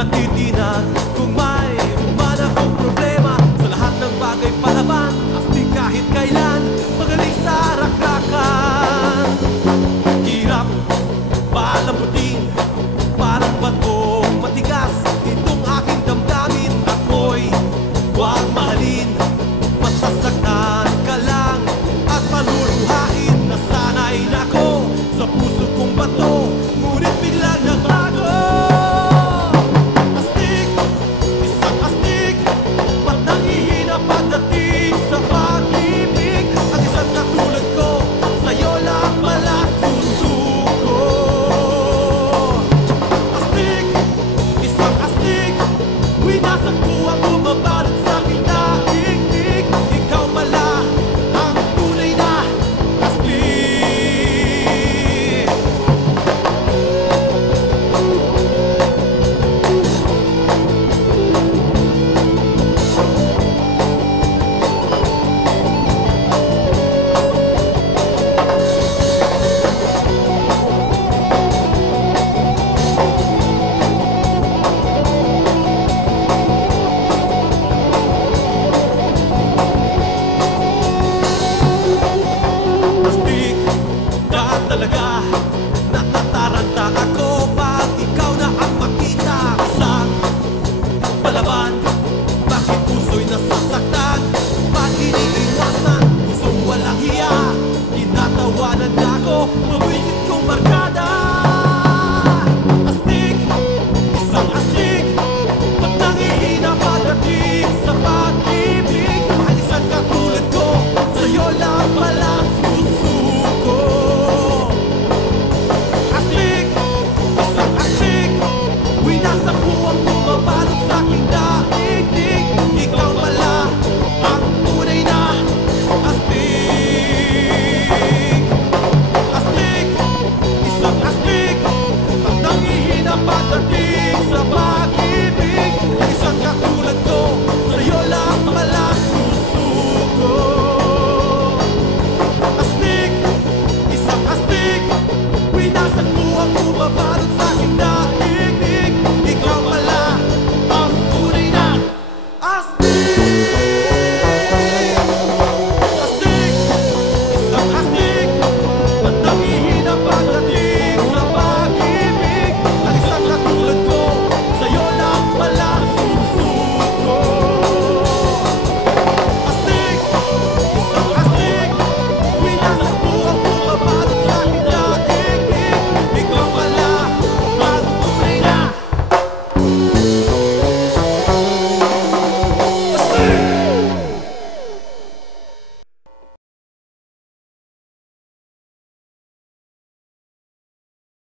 nakitinag kung may man akong problema. Sa lahat ng bagay palaban, astig kahit kailan, magaling sa rakrakan. Hirap palambutin, parang batong matigas itong aking damdamin. Ako'y huwag mahalin, masasaktan ka lang at paluluhain. Nasanay na ako sa puso kong bato, ngunit biglang nagbago. Astig, isang astig, ba't nangihina pagdating sa pag-ibig? Ang isang katulad ko, sa'yo lang pala susuko. Astig, isang astig, winasagpuan ko mabalit sa aking daigdig. Ikaw pala ang tunay na astig. Astig ka talaga, natataranta ako pag ikaw na ang makita. Isang palaban, bakit puso'y nasasaktan? Ba't iniiwasan, pusong walang hiya? Tinatawanan na ako, mabisit kong barkada. Astig, isang astig, ba't nangihina pagdating sa pag-ibig? Ang isang katulad ko, sa'yo lang pala susuko. Astig, isang astig, winasagpuan ko